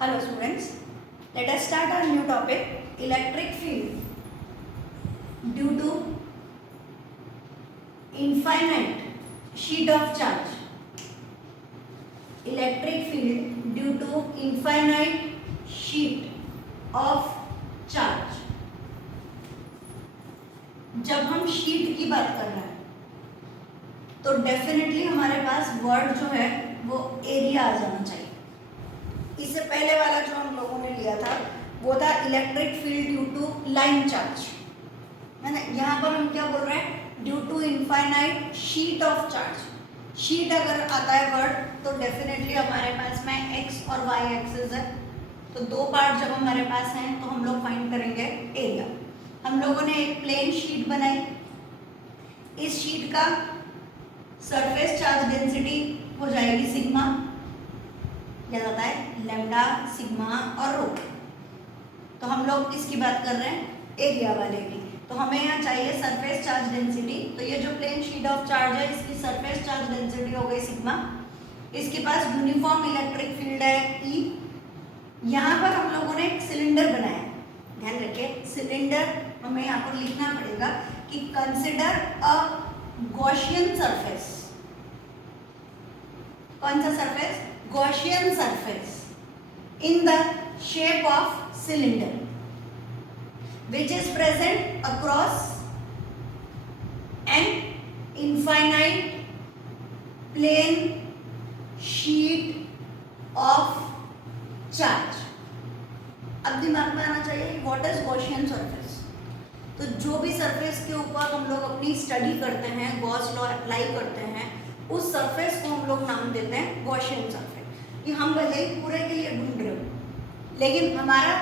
Hello students, let us start our new topic, electric field. Due to infinite sheet of charge. Electric field due to infinite sheet of charge. जब हम sheet की बात कर रहे हैं तो definitely हमारे पास वर्ड जो है वो एरिया आ जाना चाहिए. इससे पहले वाला जो हम लोगों ने लिया था वो था electric field due to line charge, है ना. यहाँ पर हम क्या बोल रहे हैं, due to infinite sheet of charge. Sheet अगर आता है वर्ड तो डेफिनेटली हमारे पास में एक्स और वाई एक्सिस है, तो दो पार्ट जब हमारे पास हैं तो हम लोग फाइंड करेंगे एरिया. हम लोगों ने एक प्लेन शीट बनाई. इस शीट का सरफेस चार्ज डेंसिटी हो जाएगी सिग्मा, याद आता है लैम्डा, सिग्मा और रो. तो हम लोग इसकी बात कर रहे हैं एरिया वाले की. तो हमें यहाँ चाहिए सरफेस चार्ज डेंसिटी. तो ये जो प्लेन शीट ऑफ चार्ज है इसकी सरफेस चार्ज डेंसिटी हो गई सिग्मा. इसके पास यूनिफॉर्म इलेक्ट्रिक फील्ड है ई. यहाँ पर हम लोगों ने एक सिलेंडर बनाया. ध्यान रखिए सिलेंडर हमें यहाँ पर लिखना पड़ेगा कि कंसिडर अ गॉसियन सरफेस. कौन सा surface? Gaussian surface in the shape of cylinder which is present across an infinite plane sheet of charge. अब दिमाग में आना चाहिए व्हाट इज गॉसियन सरफेस. तो जो भी सरफेस के ऊपर हम लोग अपनी स्टडी करते हैं, गॉस लॉ अप्लाई करते हैं, उस सरफेस को हम लोग नाम देते हैं गॉसियन सरफेस. कि हम भले ही पूरे के लिए ढूंढ रहे हो लेकिन हमारा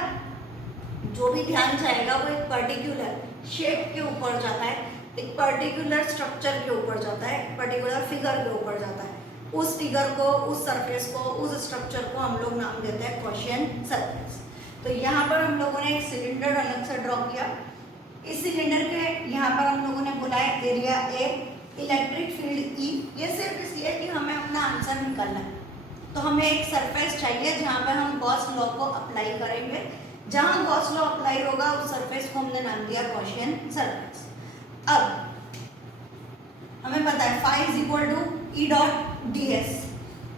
जो भी ध्यान जाएगा वो एक पर्टिकुलर शेप के ऊपर जाता है, एक पर्टिकुलर स्ट्रक्चर के ऊपर जाता है, एक पर्टिकुलर फिगर के ऊपर जाता है. उस फिगर को, उस सरफेस को, उस स्ट्रक्चर को हम लोग नाम देते हैं गॉसियन सरफेस. तो यहाँ पर हम लोगों ने एक सिलेंडर अलग से ड्रॉ किया. इस सिलेंडर के यहाँ पर हम लोगों ने बोला है area A, electric field E. ये सिर्फ इसलिए कि हमें अपना आंसर निकालना है. तो हमें एक सरफेस चाहिए जहाँ पे हम गॉस लॉ को अप्लाई करेंगे. जहाँ गॉस लॉ अप्लाई होगा उस सरफेस को हमने नाम दिया गॉसियन सरफेस. अब हमें पता है phi is equal to E dot D S.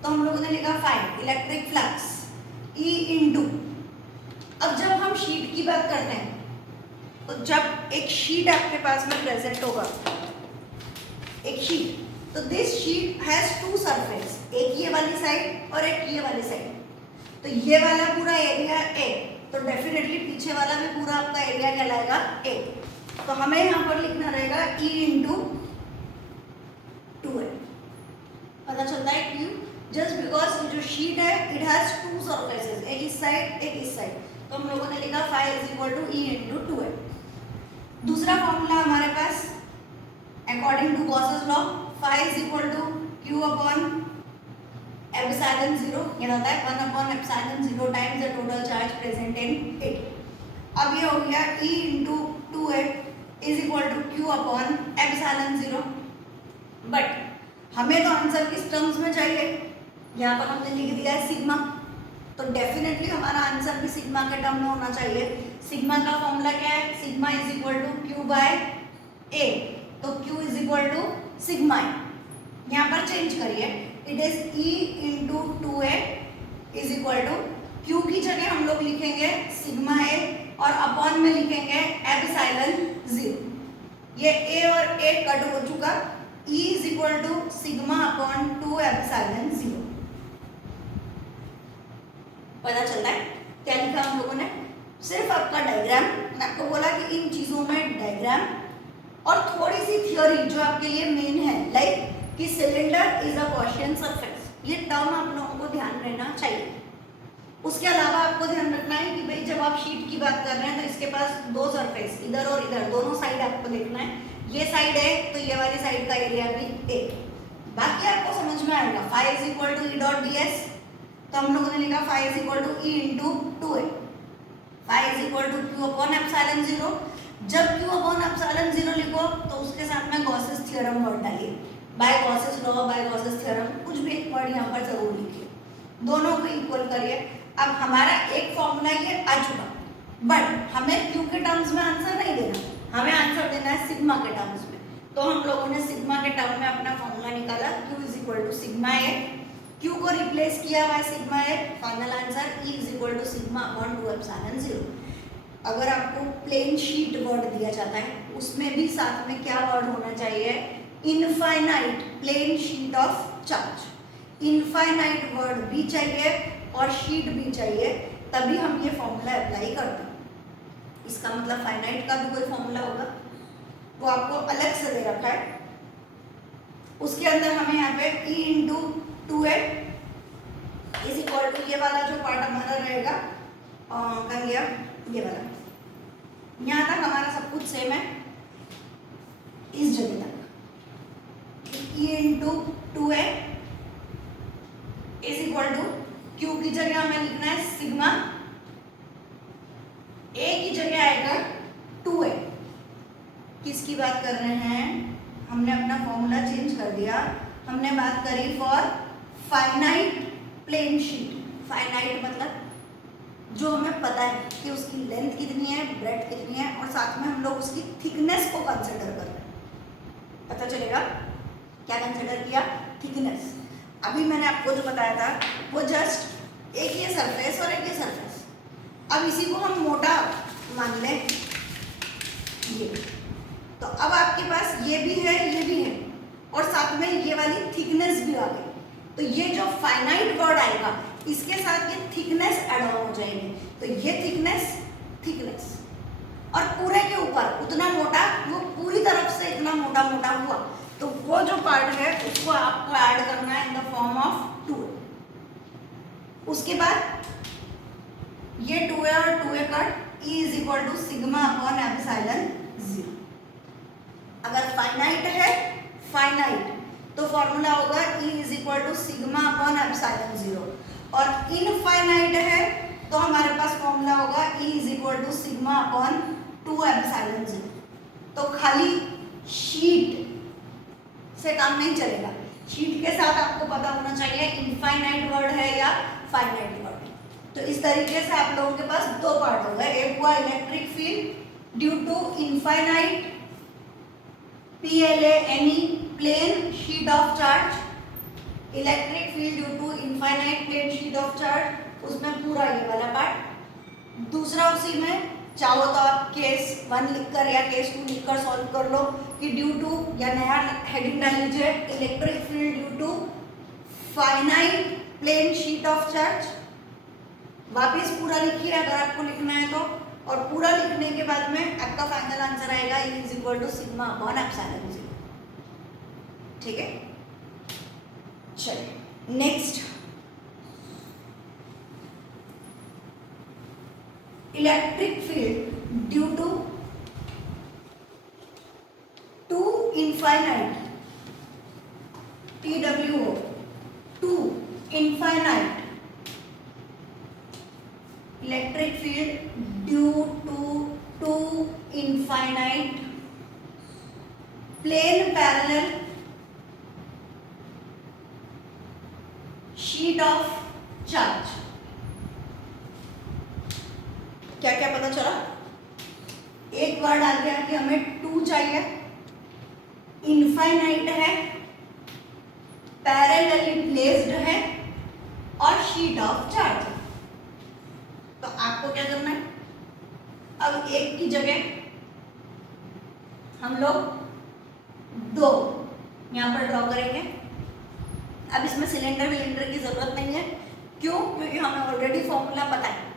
तो हम लोगों ने लिखा phi electric flux E into. अब जब हम शीट की बात करते हैं तो जब एक शीट आपके पास में प्रेजेंट होगा, एक शीट, तो this sheet has two surface, एक ये वाली साइड और एक ये वाली साइड. तो ये वाला पूरा एरिया ए, तो डेफिनेटली पीछे वाला भी पूरा आपका एरिया कहलाएगा ए. तो हमें यहाँ पर लिखना रहेगा ई इंटू टू ए. पता चलता है क्यों? जस्ट बिकॉज जो शीट है इट हैज टू सरफेसेस, एक इस साइड एक इस साइड. तो हम लोगों ने लिखा phi is equal to E into two A. दूसरा फॉर्मूला हमारे पास according to Gauss's law, phi is equal to Q upon epsilon 0. ये होता है 1 upon epsilon 0 times the total charge present in it. अब ये हो गया E into 2A is equal to Q upon epsilon 0. But हमें तो आंसर किस टर्म्स में चाहिए? यहाँ पर हमने लिख दिया है सिग्मा. तो डेफिनेटली हमारा आंसर भी सिग्मा के टर्म में होना चाहिए. सिग्मा का फॉर्मूला क्या है? Sigma is equal to Q by A. तो Q is equal to sigma. यहाँ पर चेंज करिए, it is E into 2A is equal to Q की जगह हम लोग लिखेंगे सिग्मा ए और अपॉन में लिखेंगे एप्सिलॉन 0. ये ए और ए कट हो चुका. E is equal to sigma upon 2 epsilon 0. पता चलता है क्या लिखा हम लोगों ने? सिर्फ आपका डायग्राम, मैंने आपको बोला कि इन चीजों में डायग्राम और थोड़ी सी थ्योरी जो आपके लिए मेन है, लाइक कि cylinder is a Gaussian surface. ये टर्म आप लोगों को ध्यान रहना चाहिए. उसके अलावा आपको ध्यान रखना है कि भाई जब आप शीट की बात कर रहे हैं तो इसके पास दो सरफेस, इधर और इधर, दोनों साइड आपको देखना है. ये साइड है तो ये वाली साइड का एरिया भी ए. बाकी आपको समझ में आएगा. Phi is equal to E dot D S. तो हम लोगों ने लिखा phi is equal to E into 2A. Phi is equal to Q upon epsilon 0. जब क्यू अपॉन एप्सिलॉन 0 लिखो तो उसके साथ में गॉसेस थ्योरम वर्ड डालिए. By Gauss's law, by Gauss's theorem, कुछ भी एक वर्ड यहाँ पर जरूर लिखिए. दोनों को इक्वल करिए. अब हमारा एक फॉर्मूला ये आ चुका, बट हमें क्यू के टर्म्स में आंसर नहीं देना, हमें आंसर देना है सिग्मा के टर्म्स में। तो हम लोगों ने सिग्मा के टर्म में अपना फॉर्मूला निकाला, Q is equal to sigma A. Q को रिप्लेस किया by sigma A, final answer E is equal to sigma upon 2 epsilon 0। अगर आपको प्लेन शीट वर्ड दिया जाता है उसमें भी साथ में क्या वर्ड होना चाहिए, infinite plane sheet of charge. Infinite word भी चाहिए और शीट भी चाहिए, तभी हम ये फॉर्मूला अप्लाई करते हैं। इसका मतलब फाइनाइट का भी कोई फॉर्मूला होगा, वो आपको अलग से दे रखा है। उसके अंदर हमें यहाँ पे E into 2a is equal to, ये वाला जो पार्ट हमारा रहेगा कहाँ गया, ये वाला, यहाँ तक हमारा सब कुछ सेम है, इस जगह तक E into 2a is equal to, Q की जगह हमें लिखना है सिग्मा, A की जगह आएगा 2a। किसकी बात कर रहे हैं, हमने अपना फॉर्मूला चेंज कर दिया, हमने बात करी for finite plane sheet. Finite मतलब जो हमें पता है कि उसकी लेंथ कितनी है, ब्रेड्थ कितनी है, और साथ में हम लोग उसकी थिकनेस को कंसिडर कर रहे हैं। पता चलेगा क्या कंसिडर किया, थिकनेस। अभी मैंने आपको जो बताया था वो जस्ट एक ये सरफेस और एक ये सरफेस। अब इसी को हम मोटा मान लें, ये, तो अब आपके पास ये भी है, ये भी है, और साथ में ये वाली थिकनेस भी आ गई। तो ये जो फाइनाइट वर्ड आएगा इसके साथ ये थिकनेस ऐड ऑन हो जाएगी। तो ये थिकनेस, थिकनेस, और पूरे के ऊपर उतना मोटा, वो पूरी तरफ से इतना मोटा मोटा हुआ, तो वो जो पार्ट है उसको आपको ऐड करना है इन द फॉर्म ऑफ 2। उसके बाद ये 2a और 2a cut, E is equal to sigma upon epsilon 0। अगर फाइनाइट है, फाइनाइट, तो फॉर्मूला होगा E is equal to sigma upon epsilon 0, और इनफाइनाइट है तो हमारे पास फॉर्मूला होगा E is equal to sigma upon 2 epsilon 0। तो खाली शीट से काम नहीं चलेगा, शीट के साथ आपको पता होना चाहिए इनफाइनाइट वर्ड है या फाइनाइट वर्ड। तो इस तरीके से आप लोगों के पास दो पार्ट हो गए, एक हुआ electric field due to infinite PLA any plane sheet of charge, electric field due to infinite plane sheet of charge, उसमें पूरा ये वाला पार्ट। दूसरा उसी में चाहो तो आप केस 1 लिखकर या केस 2 लिखकर सॉल्व कर लो कि ड्यू टू, या नया हेडिंग डाल लीजिए, electric field due to finite plane sheet of charge. वापिस पूरा लिखिए अगर आपको लिखना है तो, और पूरा लिखने के बाद में आपका फाइनल आंसर आएगा E is equal to sigma upon epsilon 0। ठीक है, चलिए next, electric field due to two infinite TWO, two infinite electric field due to infinite plane parallel sheet of charge. क्या क्या पता चला, एक वर्ड आ गया कि हमें 2 चाहिए, इनफाइनाइट है, पैरेलली प्लेस्ड है, और शीट ऑफ चार्ज। तो आपको क्या करना है, अब एक की जगह हम लोग 2 यहां पर ड्रॉ करेंगे। अब इसमें सिलेंडर विलेंडर की जरूरत नहीं है, क्यों, क्योंकि हमें ऑलरेडी फॉर्मूला पता है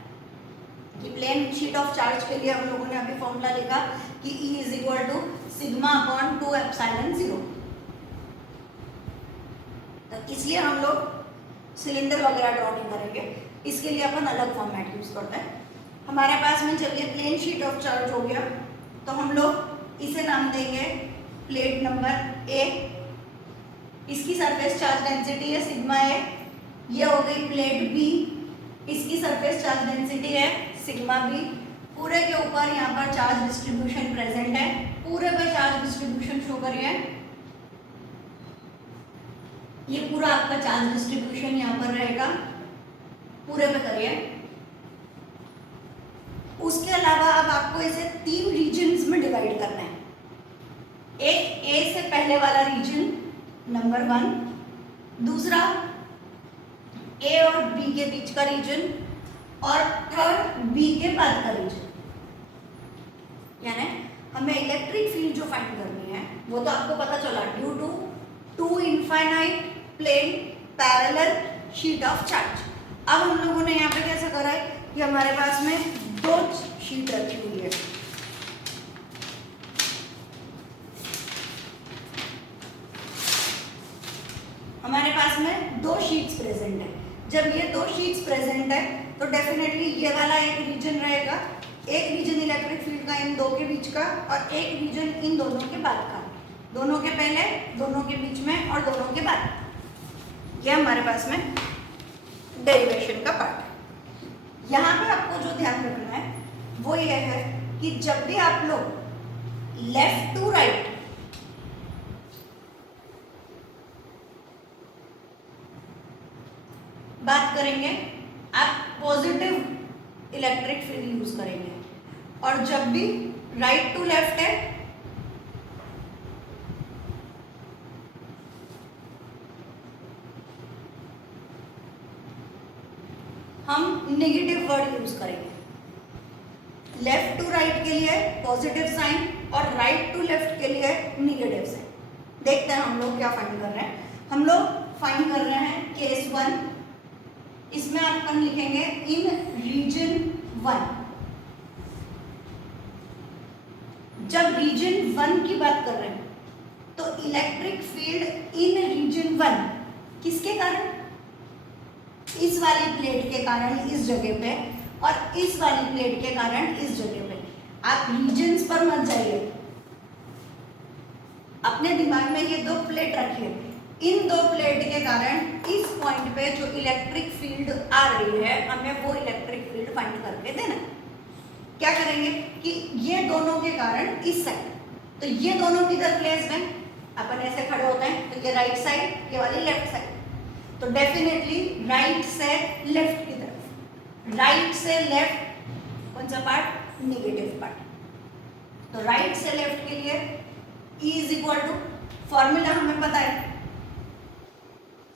कि प्लेन शीट ऑफ चार्ज के लिए हम लोगों ने अभी फॉर्मूला लिखा कि E is equal to sigma upon 2 epsilon 0। तो इसलिए हम लोग सिलेंडर वगैरह ड्रॉ नहीं करेंगे, इसके लिए अपन अलग फॉर्मेट यूज करते हैं। हमारे पास में चलिए प्लेन शीट ऑफ चार्ज हो गया, तो हम लोग इसे नाम देंगे प्लेट नंबर A। इसकी सरफेस चार्ज डेंसिटी है सिग्मा A। ये हो गई प्लेट B, इसकी सरफेस चार्ज डेंसिटी है सिग्मा B। पूरे के ऊपर यहाँ पर चार्ज डिस्ट्रीब्यूशन प्रेजेंट है, पूरे पे चार्ज डिस्ट्रीब्यूशन शो करिए, ये पूरा आपका चार्ज डिस्ट्रीब्यूशन यहाँ पर रहेगा, पूरे पे करिए। उसके अलावा अब आपको इसे 3 रीजन्स में डिवाइड करना है। एक ए से पहले वाला रीजन नंबर 1, दूसरा ए और बी के बीच का रीजन, और थर्ड बी के बाद का रीजन। यानी हमें इलेक्ट्रिक फील्ड जो फाइंड करनी है वो तो आपको पता चला, due to 2 infinite plane parallel sheet of charge. अब हम लोगों ने यहाँ पे कैसा करा है कि हमारे पास में 2 शीट रखी हुई है। हमारे पास में 2 शीट्स प्रेजेंट है। जब ये 2 शीट्स प्रेजेंट है तो डेफिनेटली ये वाला एक रीजन रहेगा, एक रीजन इलेक्ट्रिक फील्ड का इन 2 के बीच का, और एक रीजन इन दोनों के बाद का, दोनों के पहले, दोनों के बीच में और दोनों के बाद। ये हमारे पास में डेरिवेशन का पार्ट है। यहाँ पे आपको जो ध्यान रखना है वो ये है कि जब भी आप लोग लेफ्ट टू राइट बात करेंगे, आप पॉजिटिव इलेक्ट्रिक फील्ड यूज करेंगे, और जब भी राइट टू लेफ्ट है हम नेगेटिव वर्ड यूज करेंगे। लेफ्ट टू राइट के लिए पॉजिटिव साइन और राइट टू लेफ्ट के लिए नेगेटिव साइन। देखते हैं हम लोग क्या फाइंड कर रहे हैं। हम लोग फाइंड कर रहे हैं केस 1, इसमें अपन लिखेंगे इन रीजन 1। जब रीजन 1 की बात कर रहे हैं तो इलेक्ट्रिक फील्ड इन रीजन 1 किसके कारण, इस वाली प्लेट के कारण इस जगह पे, और इस वाली प्लेट के कारण इस जगह पे। आप रीजन्स पर मत जाइए, अपने दिमाग में ये 2 प्लेट रखिए। इन 2 प्लेट के कारण इस पॉइंट पे जो इलेक्ट्रिक फील्ड आ रही है हमें वो इलेक्ट्रिक फील्ड फाइंड करके देना। क्या करेंगे कि ये दोनों के कारण इस साइड, तो ये दोनों किधर प्लेस में, अपन ऐसे खड़े होते हैं तो ये राइट साइड, ये वाली लेफ्ट साइड, तो डेफिनेटली राइट से लेफ्ट की तरफ। राइट से लेफ्ट कौन सा पार्ट, नेगेटिव पार्ट। तो राइट से लेफ्ट के लिए E is equal to, formula हमें पता है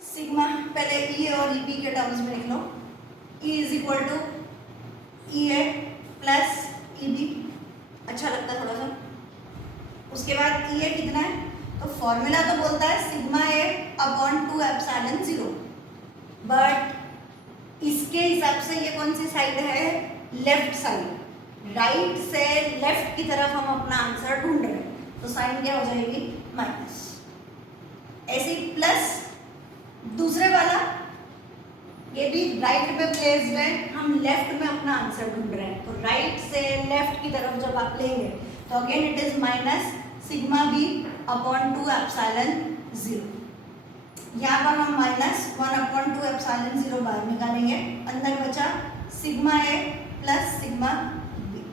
सिग्मा, पहले E और E B के टर्म्स में लिख लो। E is equal to E A plus E B, अच्छा लगता है थोड़ा सा। उसके बाद E A कितना है, तो फॉर्मूला तो बोलता है sigma A upon 2 epsilon 0, but इसके हिसाब से ये कौन सी साइड है, लेफ्ट साइड। राइट से लेफ्ट की तरफ हम अपना आंसर ढूंढ रहे हैं, तो साइन क्या हो जाएगी, माइनस। ऐसे प्लस दूसरे वाला, ये भी राइट पे प्लेस्ड है, हम लेफ्ट में अपना आंसर ढूंढ रहे हैं, तो राइट से लेफ्ट की तरफ जब आप लेंगे तो again it is minus sigma B upon 2 epsilon 0। यहाँ पर हम माइनस 1 अपॉन 2 एप्सिलॉन 0 बाहर निकालेंगे, अंदर बचा sigma A plus sigma B.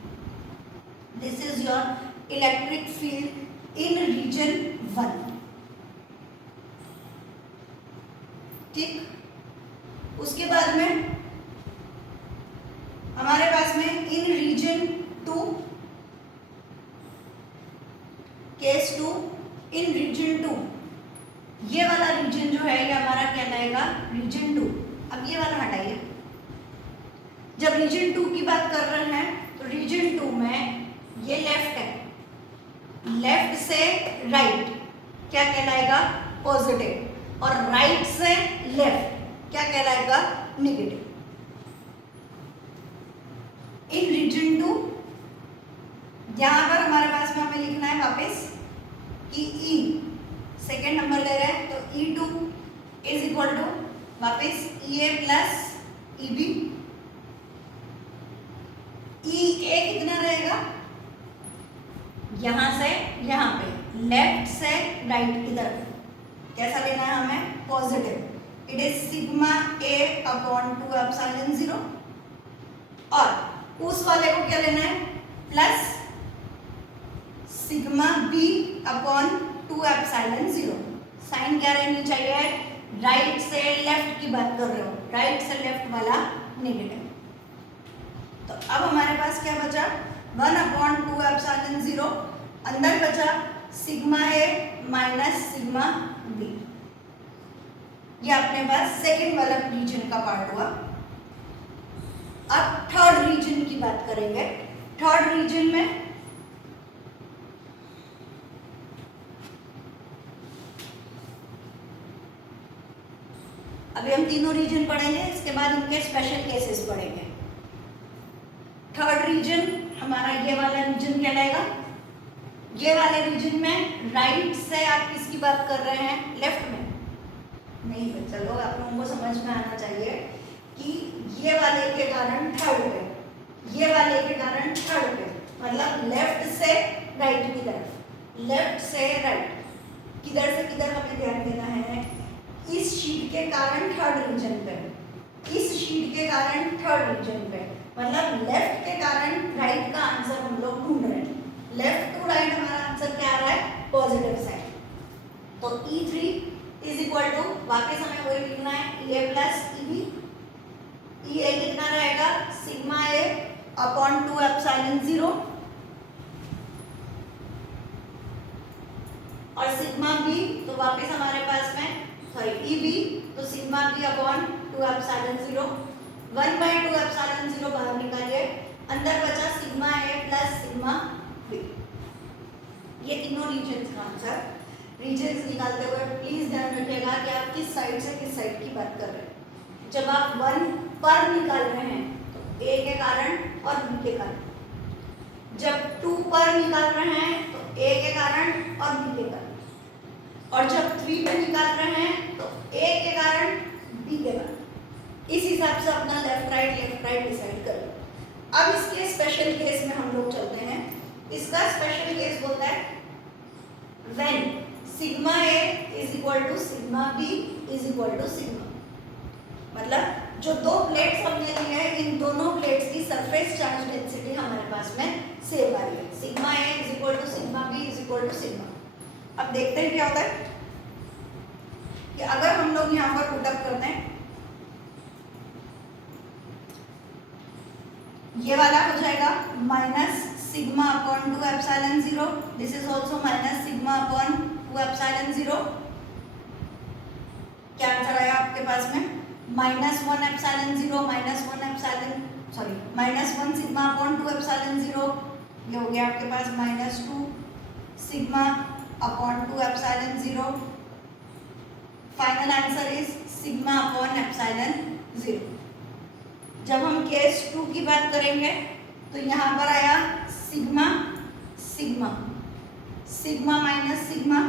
This is your electric field in region 1। ठीक, उसके बाद में हमारे पास में in region 2, case 2, in region 2, ये वाला रीजन जो है ये हमारा कहलाएगा रीजन 2। अब ये वाला हटाइए, जब रीजन 2 की बात कर रहे हैं तो रीजन 2 में ये लेफ्ट है, लेफ्ट से राइट क्या कहलाएगा, पॉजिटिव, और राइट से लेफ्ट क्या कहलाएगा, नेगेटिव। इन रीजन 2 यहां पर हमारे पास में हमें लिखना है वापस कि E सेकेंड नंबर ले रहे हैं, तो E2 इज इक्वल टू वापस EA प्लस EB। EA कितना रहेगा, यहां से यहां पे, लेफ्ट से राइट की तरफ कैसा लेना है हमें, positive. It is sigma A upon 2 epsilon 0, और उस वाले को क्या लेना है, plus sigma B upon 2 epsilon 0। Sign क्या रहनी चाहिए, राइट से लेफ्ट की बात कर रहे हो, राइट से लेफ्ट वाला नेगेटिव। तो अब हमारे पास क्या बचा, 1/2 अंदर बचा सिग्मा ए माइनस सिग्मा बी। ये अपने पास सेकेंड वाला रीजन का पार्ट हुआ। अब थर्ड रीजन की बात करेंगे। थर्ड रीजन में अभी हम तीनों रीजन पढ़ेंगे, इसके बाद इनके स्पेशल केसेस पढ़ेंगे। थर्ड रीजन हमारा ये वाला रीजन कहलाएगा। ये वाले रीजन में राइट से आप किसकी बात कर रहे हैं, लेफ्ट में नहीं, चलो आप लोगों को समझ में आना चाहिए कि ये वाले के कारण थर्ड पे, ये वाले के कारण थर्ड पे, मतलब लेफ्ट से राइट की तरफ, लेफ्ट से राइट, किधर से किधर हमें ध्यान देना है, इस शीट के कारण थर्ड रीजन पे, इस शीट के कारण थर्ड रीजन पे, मतलब लेफ्ट के कारण राइट का आंसर हम लोग ढूंढ रहे हैं। लेफ्ट टू राइट हमारा आंसर क्या आ रहा है, पॉजिटिव साइड। तो E3 इज इक्वल टू, वापस हमें वही लिखना है, EA प्लस EB। EA कितना रहेगा, सिग्मा A अपॉन 2 एप्सिलॉन 0 और सिग्मा B तो वापस हमारे पास में EB तो sigma B upon 2 epsilon 0, 1/2 epsilon 0 बाहर निकालिए, अंदर बचा sigma A plus sigma B। ये तीनों रीजन्स का आंसर। रीजन्स निकालते हुए प्लीज ध्यान रखिएगा कि आप किस साइड से किस साइड की बात कर रहे हैं। जब आप 1 पर निकाल रहे हैं तो A के कारण और B के कारण, जब 2 पर निकाल रहे हैं तो A के कारण और B के कारण, और जब 3 पे निकाल रहे हैं तो A के कारण B के कारण। इस हिसाब से अपना लेफ्ट राइट डिसाइड करें। अब इसके स्पेशल केस में हम लोग चलते हैं। इसका स्पेशल केस बोलता है when sigma A is equal to sigma B is equal to sigma, मतलब जो दो प्लेट्स हमने ली है, इन दोनों प्लेट्स की सरफेस चार्ज डेंसिटी हमारे पास में सेम आ रही है। Sigma A is equal to sigma B is equal to sigma. अब देखते हैं क्या होता है कि अगर हम लोग यहाँ पर पुटअप करते हैं, ये वाला हो जाएगा minus sigma upon 2 epsilon 0, this is also minus sigma upon 2 epsilon 0। क्या आंसर आया आपके पास में, -1 epsilon 0 -1 epsilon sorry -1 sigma upon 2 epsilon 0, ये हो गया आपके पास -2 sigma upon 2 epsilon 0। Final answer is sigma upon epsilon 0। जब हम केस 2 की बात करेंगे तो यहाँ पर आया sigma sigma, sigma minus sigma,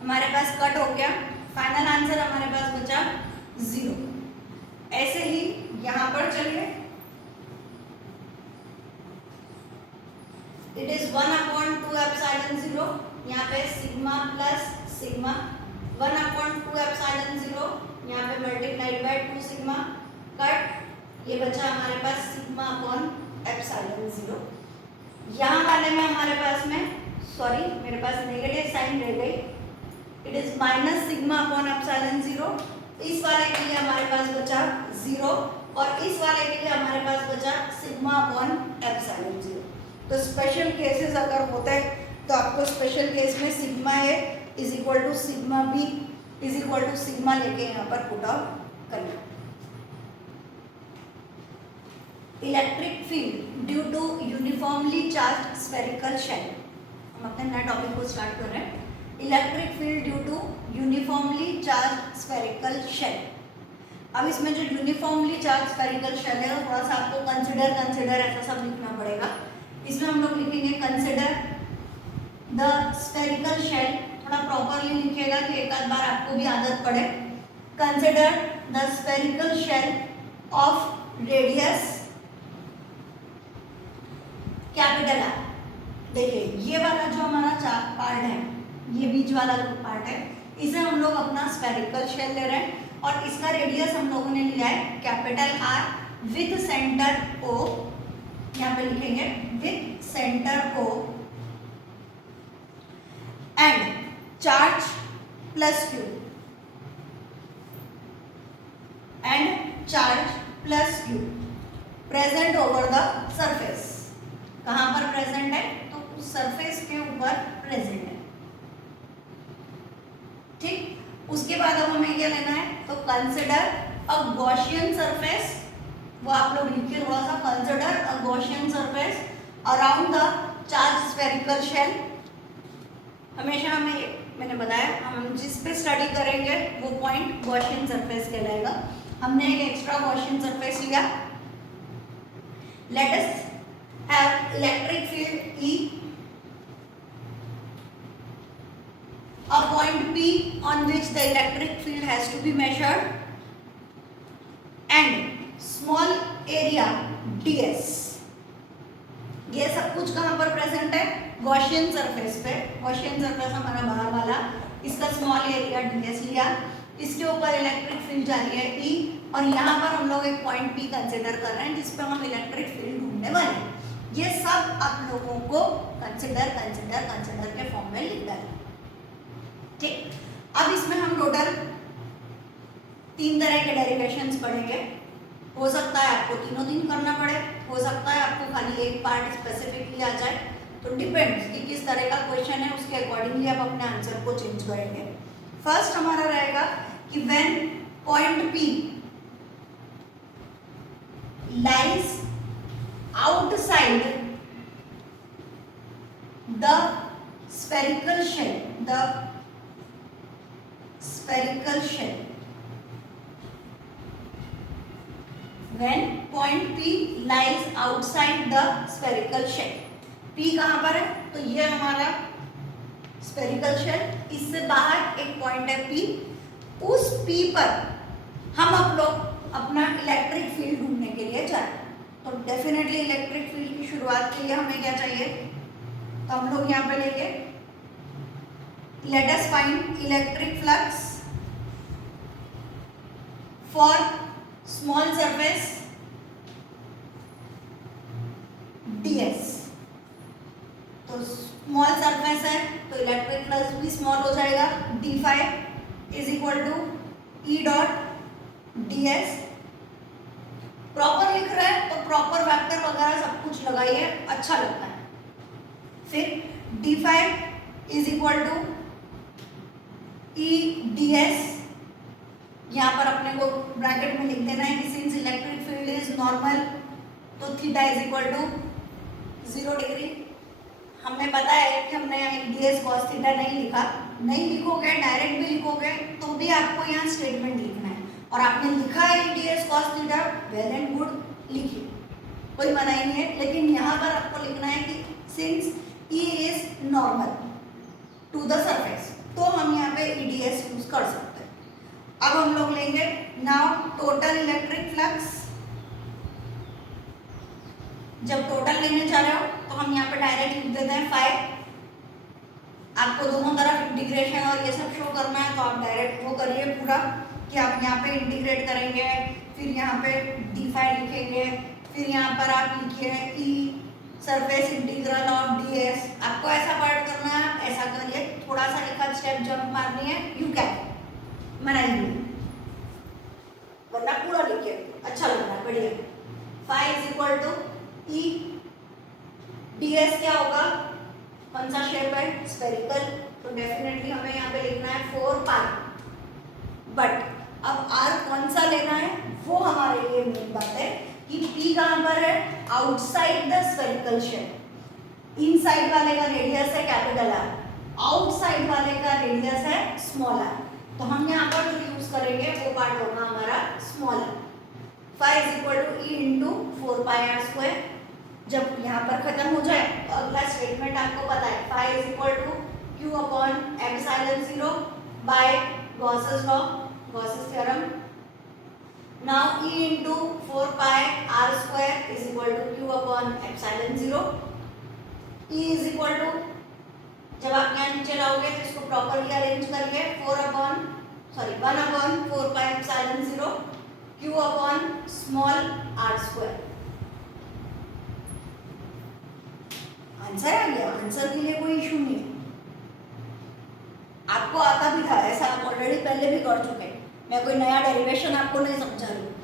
हमारे पास कट हो गया, फाइनल आंसर हमारे पास बचा 0। ऐसे ही यहाँ पर चलिए, इट इज 1/2 एप्सिलॉन 0, यहाँ पे सिग्मा प्लस सिग्मा, 1/2 एप्सिलॉन 0 यहाँ पे मल्टीप्लाइड बाय 2 सिग्मा, कट, ये बचा हमारे पास सिग्मा अपॉन एप्सिलॉन 0। यहाँ वाले में हमारे पास में सॉरी मेरे पास नेगेटिव साइन रह गई, it is minus sigma upon epsilon 0। इस वाले के लिए हमारे पास बचा 0 और इस वाले के लिए हमारे पास बचा सिग्मा अपॉन एप्सिलॉन 0। तो स्पेशल केसेस अगर होते हैं तो आपको स्पेशल केस में sigma A is equal to sigma B is equal to sigma लेके यहाँ पर पुट आउट करना। Electric field due to uniformly charge spherical shell, हम अपने नए टॉपिक को स्टार्ट कर रहे हैं। Electric field due to uniformly charge spherical shell. अब इसमें जो यूनिफॉर्मली चार्ज स्फेरिकल शेल है वो थोड़ा सा आपको कंसिडर ऐसा सब लिखना पड़ेगा। इसमें हम लोग लिखेंगे कंसिडर द स्फेरिकल शेल, थोड़ा प्रॉपरली लिखिएगा कि एक आध बार आपको भी आदत पड़े। Consider the spherical shell of radius capital R। देखिए ये वाला जो हमारा पार्ट है, ये बीच वाला जो पार्ट है, इसे हम लोग अपना स्फेरिकल शेल ले रहे हैं और इसका रेडियस हम लोगों ने लिया है capital R with centre O, यहाँ पे लिखेंगे with centre O and charge plus q and charge plus q present over the surface. कहाँ पर प्रेजेंट है? तो उस सरफेस के ऊपर प्रेजेंट है. ठीक, उसके बाद अब हमें क्या लेना है? तो कंसिडर अ गॉसियन सरफेस, वो आप लोग लिखिए थोड़ा सा, consider a Gaussian surface around the charge spherical shell. हमेशा हमें, मैंने बताया, हम जिस पे स्टडी करेंगे वो पॉइंट गॉसियन सरफेस कहलाएगा. हमने एक एक्स्ट्रा गॉसियन सरफेस लिया. Let us have electric field E, a point P on which the electric field has to be measured, and small area ds. ये सब कुछ कहाँ पर प्रेजेंट है? गॉसियन सरफेस पे. गॉसियन सरफेस हमारा बाहर वाला, इसका स्मॉल एरिया ds लिया, इसके ऊपर इलेक्ट्रिक फील्ड जा रही है E, और यहाँ पर हम लोग एक पॉइंट P कंसिडर कर रहे हैं जिस पर हम इलेक्ट्रिक फील्ड ढूंढने वाले हैं. ये सब आप लोगों को कंसिडर के फॉर्म में लिखना है. ठीक, अब इसमें हम टोटल 3 तरह के डेरिवेशंस पढ़ेंगे. हो सकता है आपको तीनों दिन करना पड़े, हो सकता है आपको खाली एक पार्ट स्पेसिफिकली आ जाए. तो डिपेंड्स कि किस तरह का क्वेश्चन है, उसके अकॉर्डिंगली आप अपने आंसर को चेंज करेंगे. फर्स्ट हमारा रहेगा कि when point P lies outside the spherical shell, when point P lies outside the spherical shell. P कहाँ पर है? तो ये हमारा स्फेरिकल शेल, इससे बाहर एक पॉइंट है P. उस P पर हम आप लोग अपना इलेक्ट्रिक फील्ड ढूंढने के लिए जाए. तो डेफिनेटली इलेक्ट्रिक फील्ड की शुरुआत के लिए हमें क्या चाहिए? तो हम लोग यहाँ पे लेंगे, let us find electric flux for small surface ds. तो स्मॉल सरफेस है तो इलेक्ट्रिक फ्लक्स भी स्मॉल हो जाएगा. d5 is equal to E dot ds. Proper लिख रहे हैं तो प्रॉपर वेक्टर वगैरह सब कुछ लगाइए, अच्छा लगता है. फिर d5 is equal to E ds. यहाँ पर अपने को ब्रैकेट में लिख देना है कि since electric field is normal तो theta is equal to 0 degree. हमें पता है कि हमने यहाँ ds cos थीटा नहीं लिखा. नहीं लिखोगे, डायरेक्ट भी लिखोगे तो भी आपको यहाँ स्टेटमेंट लिखना है. और आपने लिखा है ds cos theta, well and good, लिखिए, कोई मना ही नहीं है. लेकिन यहाँ पर आपको लिखना है कि since E is normal to the surface, तो हम यहाँ पे eds यूज कर सकते हैं. अब हम लोग लेंगे नाउ टोटल इलेक्ट्रिक फ्लक्स. जब टोटल लेने जा रहे हो तो हम यहाँ पे डायरेक्ट लिख देते हैं 5. आपको दोनों तरफ इंटीग्रेशन और ये सब शो करना है तो आप डायरेक्ट वो करिए पूरा कि आप यहाँ पे इंटीग्रेट करेंगे, फिर यहाँ पे d5 लिखेंगे, फिर यहाँ पर आप लिखिए E surface integral of ds. आपको ऐसा पार्ट करना है, आप ऐसा करिए. थोड़ा सा एक आध स्टेप जंप मारनी है, यू कैन, मनाइए, वरना पूरा लिखिए, अच्छा लग रहा है, बढ़िया. 5 is equal to E ds क्या होगा? कौन सा शेप है? स्फेरिकल. तो डेफिनेटली हमें यहाँ पे लिखना है 4 पाई. बट अब r कौन सा लेना है वो हमारे लिए मेन बात है कि P कहाँ पर है? Outside the spherical shell. Inside वाले का रेडियस है कैपिटल R, आउटसाइड वाले का रेडियस है स्मॉल r. तो हम यहाँ पर जो यूज करेंगे वो पार्ट होगा हमारा small r. 5 is equal to E into 4 pi r square. जब यहाँ पर खत्म हो जाए तो अगला स्टेटमेंट आपको पता है, 5 is equal to Q upon epsilon 0 by Gauss's law, Gauss's theorem. Now E into 4 pi r square is equal to Q upon epsilon 0. E is equal to, जब आप यहाँ नीचे लाओगे तो इसको प्रॉपरली अरेंज करके 1 upon 4 pi epsilon 0 Q upon small r square. Answer आ गया. आंसर के लिए कोई इशू नहीं है, आपको आता भी था, ऐसा पहले भी कर चुके हैं, मैं कोई नया डेरिवेशन आपको नहीं समझा रही हूँ,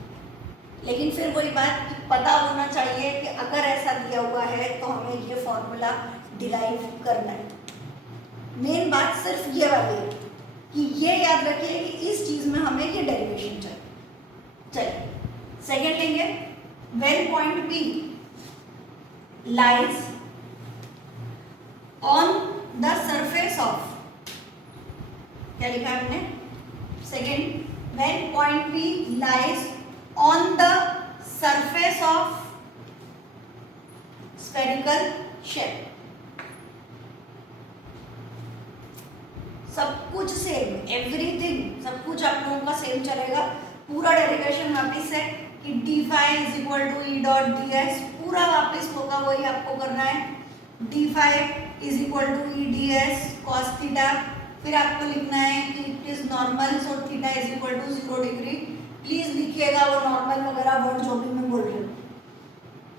लेकिन फिर वही बात कि पता होना चाहिए कि अगर ऐसा दिया हुआ है तो हमें ये फॉर्मूला डिराइव करना है। मेन बात सिर्फ ये वाली है कि ये याद रखिए कि इस चीज में हमें ये डेरिवेशन चाहिए। चलिए सेकेंड लेंगे, when point P lies on the surface of, क्या लिखा है हमने, second, when point P lies on the surface of spherical shell, सब कुछ सेम, एवरीथिंग, सब कुछ आप लोगों का सेम चलेगा। पूरा डेरिवेशन वापिस है कि D phi is equal to E dot D S, पूरा वापिस होगा, वही आपको करना है। D phi is equal to E D S cos theta, फिर आपको लिखना है कि it is normal, so theta is equal to 0 degree. Please लिखिएगा वो नॉर्मल वगैरह वर्ड जो भी मैं बोल रही हूँ।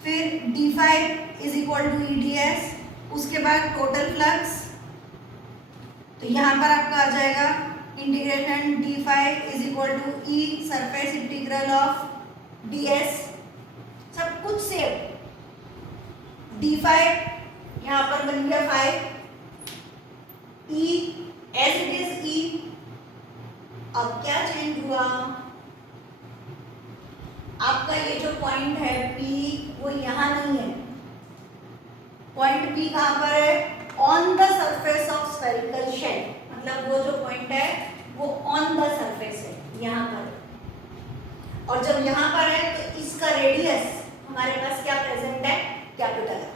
फिर D phi is equal to E D S, उसके बाद टोटल फ्लक्स, तो यहाँ पर आपका आ जाएगा integration D phi is equal to E surface integral of D S, सब कुछ सेम। डी फाई यहाँ पर बन गया phi, E as it is E. अब क्या चेंज हुआ, आपका ये जो पॉइंट है P वो यहाँ नहीं है, पॉइंट P कहाँ पर है, on the surface of spherical shell, मतलब वो जो पॉइंट है वो ऑन द सरफेस है यहाँ पर। और जब यहाँ पर है तो इसका रेडियस हमारे पास क्या प्रेजेंट है, कैपिटल है।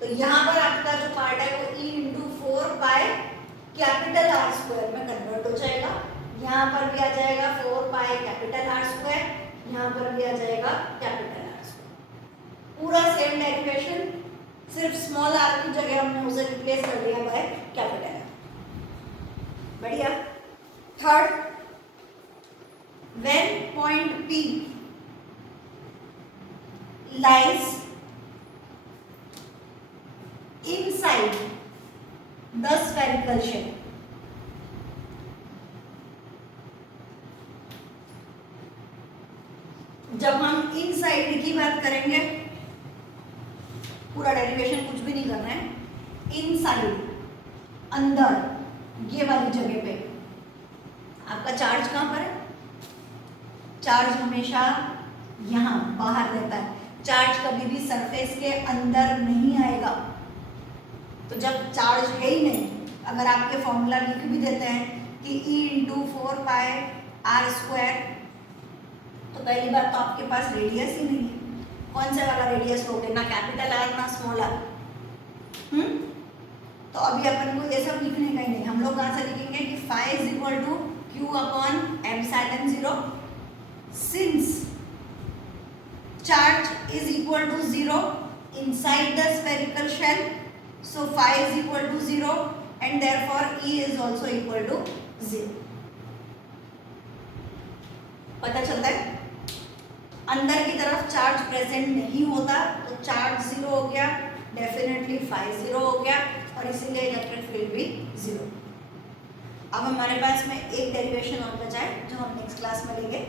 तो यहाँ पर आपका जो पार्ट है वो E into 4 pi capital R square में कन्वर्ट हो जाएगा। यहाँ पर भी आ जाएगा 4 पाई कैपिटल आर स्क्वायर, यहाँ पर भी आ जाएगा कैपिटल आर स्क्वायर। पूरा सेम डेरिवेशन, सिर्फ स्मॉल आर की जगह हमने उसे रिप्लेस कर दिया बाय कैपिटल आर। बढ़िया। Third, when point P lies inside the spherical shell, जब हम इनसाइड की बात करेंगे, पूरा डेरिवेशन कुछ भी नहीं करना है, इनसाइड अंदर ये वाली जगह पे आपका चार्ज कहाँ पर है, चार्ज हमेशा यहाँ बाहर रहता है, चार्ज कभी भी सरफेस के अंदर नहीं आएगा। तो जब चार्ज है ही नहीं, अगर आपके फॉर्मूला लिख भी देते हैं कि E into 4 pi R square, तो पहली बात तो आपके पास रेडियस ही नहीं है। कौन से वाला रेडियस लोगे, ना कैपिटल आर ना स्मॉल आर। तो अभी अपन को ये सब लिखने का ही नहीं, हम लोग कहाँ से लिखेंगे कि phi is equal to Q upon epsilon 0, since charge is equal to 0 inside the spherical shell, so phi is equal to 0 and therefore E is also equal to 0। पता चलता है, अंदर की तरफ चार्ज प्रेजेंट नहीं होता तो चार्ज 0 हो गया, डेफिनेटली फाई 0 हो गया और इसीलिए इलेक्ट्रिक फील्ड भी 0। अब हमारे पास में एक डेरिवेशन और बचा है जो हम नेक्स्ट क्लास में लेंगे।